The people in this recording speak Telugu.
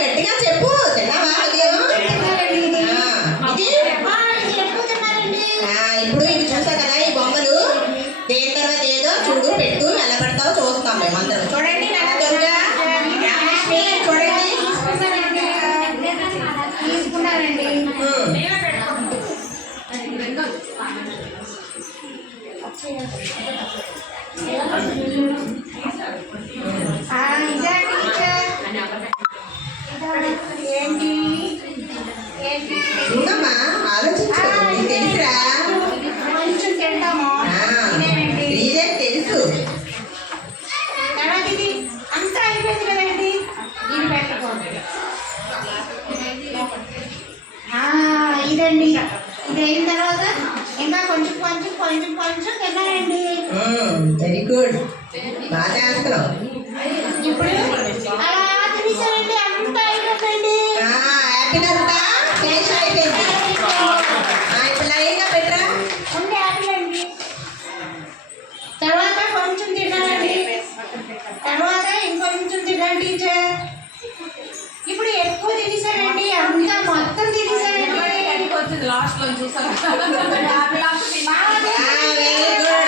గట్టిగా చెప్పు. తిన్నావా ఉదయం? ఇప్పుడు ఇవి చూసా కదా ఈ బొమ్మలు. దేని తర్వాత ఏదో చూడు పెట్టు ఎలా పడతావో చూస్తాం మేమందరం. చూడండి నాన్న దుర్గా చూడండి తీసుకున్నారండి. ఉందమ్మా ఆలోచించు. నీకు తెలుసురా? కొంచెం తింటాము. ఇదే తెలుసు. తర్వాత ఇది అంతా అయిపోయింది కదండి. ఇది పెట్టకూడదు. ఇదండి. ఇది అయిన తర్వాత ఇంకా కొంచెం కొంచెం కొంచెం కొంచెం తిన్నారండి. Very good. బాగా చేస్తున్నావు. ఇప్పుడు అలా తినేసారండి. అంతా అయిపోయిందండి. హ్యాపీగా టేస్ట్ అయిపోయింది. ఇప్పుడు లైన్గా పెట్టరా. ఉంది హ్యాపీలండి. తర్వాత కొంచెం తిన్నారండి. తర్వాత ఇంకొంచెం తిన్నాను టీచర్. ఇప్పుడు ఎక్కువ తినేసారండి. అంతా మొత్తం తినేసారండి. లాస్ట్ లో చూసాను. Very good.